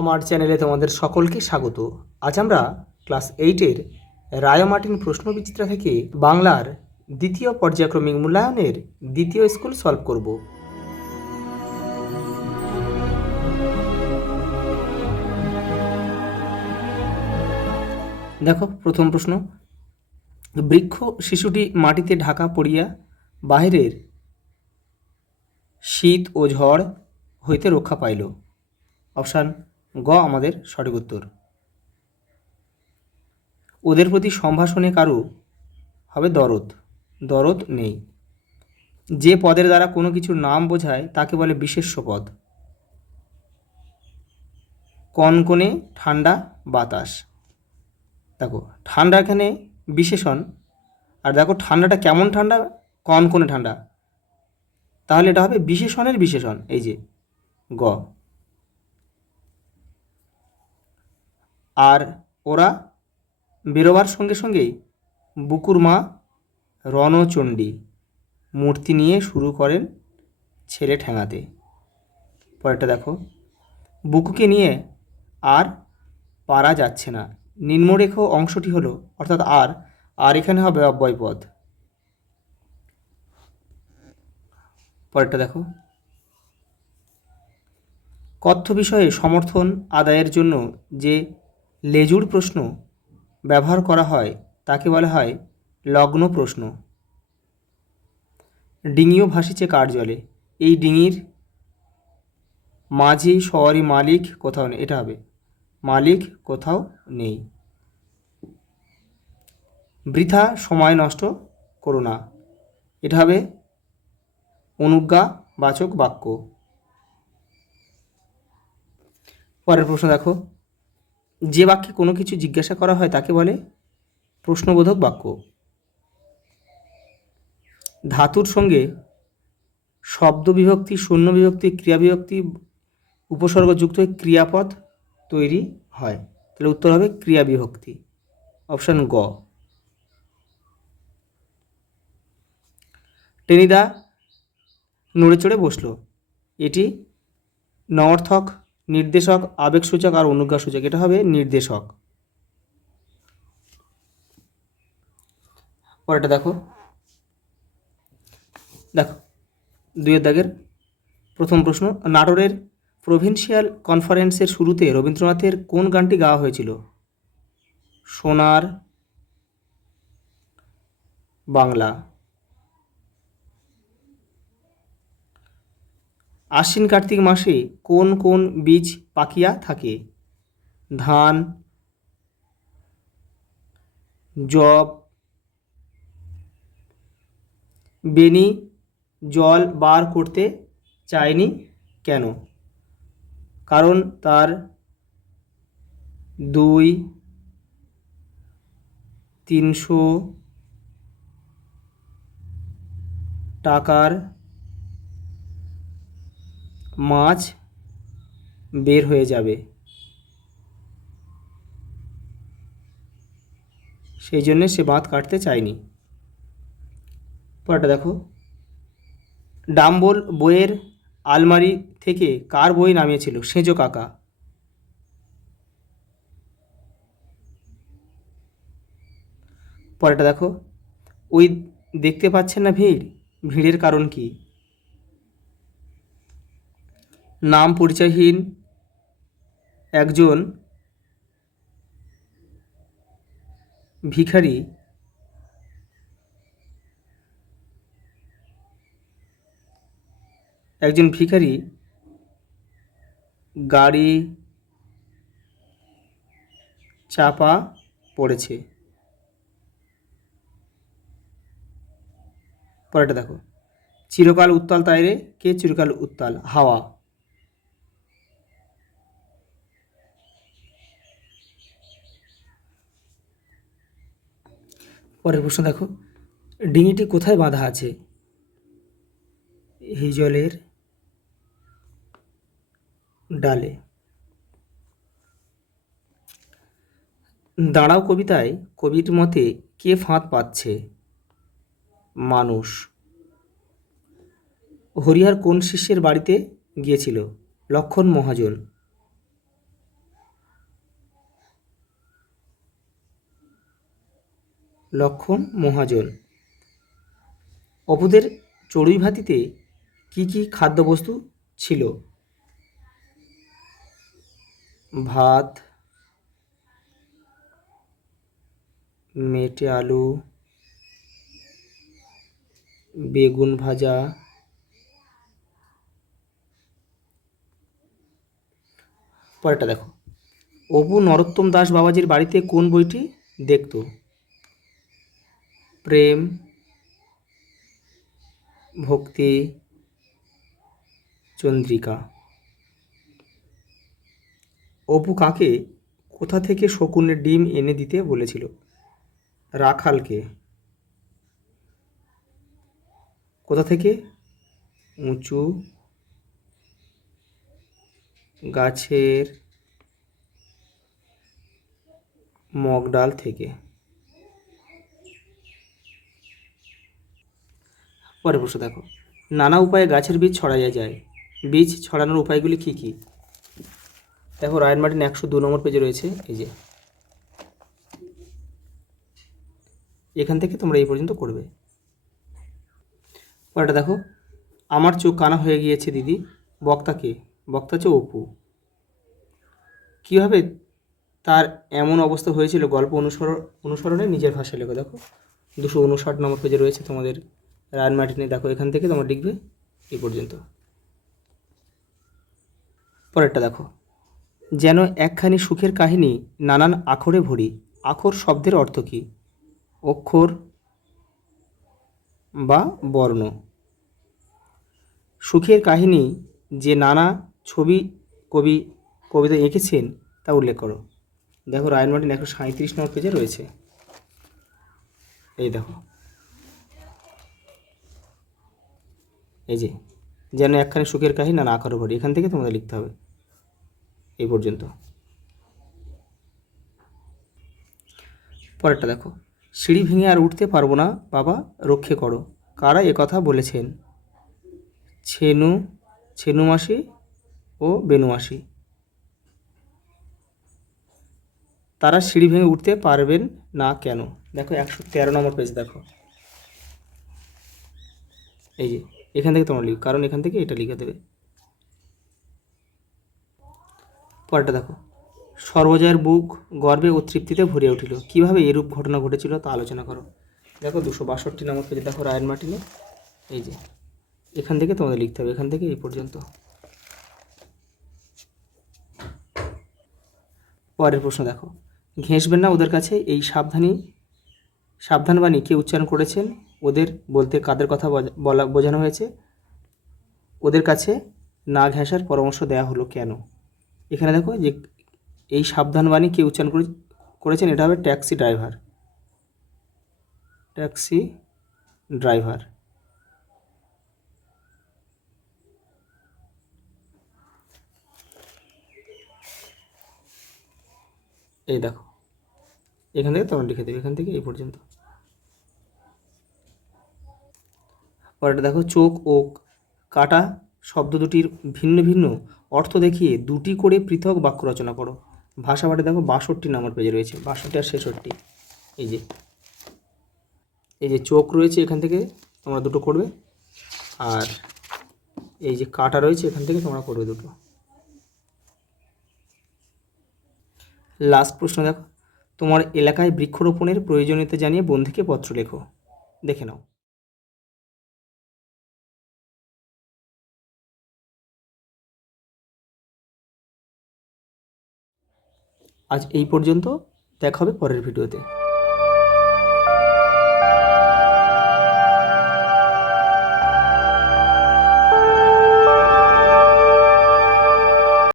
আমার চ্যানেলে তোমাদের সকলকে স্বাগত। আজ আমরা ক্লাস 8-এর রায় মার্টিন প্রশ্নবিচিত্রা থেকে বাংলার দ্বিতীয় পর্যায়ক্রমিক মূল্যায়নের দ্বিতীয় স্কুল সলভ করব। দেখো প্রথম প্রশ্ন, বৃক্ষ শিশুটি মাটিতে ঢাকা পড়িয়া বাহিরের শীত ও ঝড় হইতে রক্ষা পাইল। অপশান গ আমাদের সঠিক উত্তর। ওদের প্রতি সম্ভাষণে কারু হবে দরদ, দরদ নেই। যে পদের দ্বারা কোনো কিছুর নাম বোঝায় তাকে বলে বিশেষ্য পদ। কনকনে ঠান্ডা বাতাস, দেখো ঠান্ডা এখানে বিশেষণ, আর দেখো ঠান্ডাটা কেমন ঠান্ডা, কনকনে ঠান্ডা, তাহলে এটা হবে বিশেষণের বিশেষণ, এই যে গ। আর ওরা বেরোবার সঙ্গে সঙ্গেই বুকুর মা রণচণ্ডী মূর্তি নিয়ে শুরু করেন ছেলে ঠ্যাঙাতে। পরেরটা দেখো, বুকুকে নিয়ে আর পারা যাচ্ছে না। নিম্নরেখ অংশটি হলো অর্থাৎ আর এখানে হবে অব্যয়পদ। পরেরটা দেখো, কথ্য বিষয়ে সমর্থন আদায়ের জন্য যে লেজুর প্রশ্ন ব্যবহার করা হয় তাকে বলা হয় লগ্ন প্রশ্ন। ডিঙিও ভাসিছে কার জলে, এই ডিঙির মাঝি শহরি মালিক কোথাও নেই, এটা হবে মালিক কোথাও নেই। বৃথা সময় নষ্ট করো না, এটা হবে অনুজ্ঞাবাচক বাক্য। পরের প্রশ্ন দেখো, যে বাক্যে কোনো কিছু জিজ্ঞাসা করা হয় তাকে বলে প্রশ্নবোধক বাক্য। ধাতুর সঙ্গে শব্দ বিভক্তি, শূন্য বিভক্তি, ক্রিয়া বিভক্তি, উপসর্গ যুক্ত হয়ে ক্রিয়াপদ তৈরি হয়, তাহলে উত্তর হবে ক্রিয়া বিভক্তি, অপশান গ। টেনিদা নড়ে চড়ে বসলো, এটি নঅর্থক, নির্দেশক, আবেগসূচক আর অনুজ্ঞাসূচক, এটা হবে নির্দেশক। পরেরটা দেখো, দুইয়ের দাগের প্রথম প্রশ্ন, নাটোরের প্রভিন্সিয়াল কনফারেন্সের শুরুতে রবীন্দ্রনাথের কোন গানটি গাওয়া হয়েছিল? সোনার বাংলা। আশ্বিন কার্তিক মাসে কোন কোন বীজ পাকিয়া থাকে? ধান, জব। বেনি জল বার করতে চায়নি কেন? কারণ তার 200-300 টাকার মাছ বের হয়ে যাবে, সেই জন্যে সে বাঁধ কাটতে চায়নি। পরেরটা দেখো, ডাম্বল বইয়ের আলমারি থেকে কার বই নামিয়েছিল? সেঁজো কাকা। পরেরটা দেখো, ওই দেখতে পাচ্ছেন না ভিড়, ভিড়ের কারণ কি? নাম পরিচয়হীন একজন ভিখারি গাড়ি চাপা পড়েছে। পরেরটা দেখো, চিরকাল উত্তাল তাইরে, কে চিরকাল উত্তাল? হাওয়া। পরের প্রশ্ন দেখো, ডিঙিটি কোথায় বাঁধা আছে? হিজলের ডালে। দাঁড়াও কবিতায় কবির মতে কে ফাঁদ পাচ্ছে? মানুষ। হরিহর কোন শিষ্যের বাড়িতে গিয়েছিল? লক্ষণ মহাজন। লক্ষণ মহাজন। অপুদের চড়ুই ভাতিতে কি কি খাদ্যবস্তু ছিল? ভাত, মেটে আলু, বেগুন ভাজা, পরেরটা দেখো, অপু নরোত্তম দাস বাবাজির বাড়িতে কোন বইটি দেখত? প্রেম, ভক্তি, চন্দ্রিকা। অপু কাকে কোথা থেকে শকুনের ডিম এনে দিতে বলেছিল? রাখালকে। কোথা থেকে? উঁচু গাছের মগডাল থেকে। পরের প্রশ্ন দেখো, নানা উপায়ে গাছের বীজ ছড়াইয়া যায়, বীজ ছড়ানোর উপায়গুলি কি কি? দেখো রায়ন মার্টিন 102 নম্বর পেজে রয়েছে, এই যে এখান থেকে তোমরা এই পর্যন্ত করবে। পরেরটা দেখো, আমার চোখ কানা হয়ে গিয়েছে দিদি, বক্তা কে? বক্তা হচ্ছে অপু। কীভাবে তার এমন অবস্থা হয়েছিল গল্প অনুসরণে নিজের ভাষায় লেখো। দেখো 259 নম্বর পেজে রয়েছে তোমাদের রায়ন মার্টিনে, দেখো এখান থেকে তোমরা লিখবে এই পর্যন্ত। পরেরটা দেখো, যেন একখানি সুখের কাহিনী নানান আখরে ভরি, আখর শব্দের অর্থ কী? অক্ষর বা বর্ণ। সুখের কাহিনী যে নানা ছবি কবিতা এঁকেছেন তা উল্লেখ করো। দেখো রায়ন মার্টিন 137 নম্বর পেজে রয়েছে, এই দেখো, এই যে যেন একখানি সুখের কাহিনী নানা আখরে ভরি, এখান থেকে তোমাদের লিখতে হবে এই পর্যন্ত। পরেরটা দেখো, সিঁড়ি ভেঙে আর উঠতে পারবো না বাবা, রক্ষে করো, কারা একথা বলেছেন? ছেনু মাসি ও বেনু মাসি। তারা সিঁড়ি ভেঙে উঠতে পারবেন না কেন? দেখো 113 নম্বর পেজ, দেখো এই যে এখান থেকে তোমরা লিখো, কারণ এখান থেকে এটা লিখে দেবে। পরেরটা দেখো, সর্বজয়ের বুক গর্বে ও তৃপ্তিতে ভরিয়া উঠিল, কীভাবে এরূপ ঘটনা ঘটেছিল তা আলোচনা করো। দেখো 262 নম্বর পেজে দেখো রায়ন মার্টিনে, এই যে এখান থেকে তোমাদের লিখতে হবে, এখান থেকে এই পর্যন্ত। পরের প্রশ্ন দেখো, ঘেঁষবেন না ওদের কাছে, এই সাবধানবাণী কে উচ্চারণ করেছেন? ওদের বলতে কাদের কথা বোঝানো হয়েছে? ওদের কাছে না ঘেঁষার পরামর্শ দেওয়া হলো কেন? এখানে দেখো যে এই সাবধানবাণী কে উচ্চারণ করেছেন, এটা হবে ট্যাক্সি ড্রাইভার। এই দেখো এখান থেকে তোমরা লিখে দেবে, এখান থেকে এই পর্যন্ত। পরেরটা দেখো, চোখ ও কাটা শব্দ দুটির ভিন্ন ভিন্ন অর্থ দেখিয়ে দুটি করে পৃথক বাক্য রচনা করো। ভাষা পাঠে দেখো 62 নম্বর পেজে রয়েছে, 62 আর 66। এই যে চোখ রয়েছে, এখান থেকে তোমরা দুটো করবে, আর এই যে কাটা রয়েছে এখান থেকে তোমরা করবে দুটো। লাস্ট প্রশ্ন দেখো, তোমার এলাকায় বৃক্ষরোপণের প্রয়োজনীয়তা জানিয়ে বন্ধুকে পত্র লেখো। দেখে নাও। আজ এই পর্যন্ত, দেখা হবে পরের ভিডিওতে।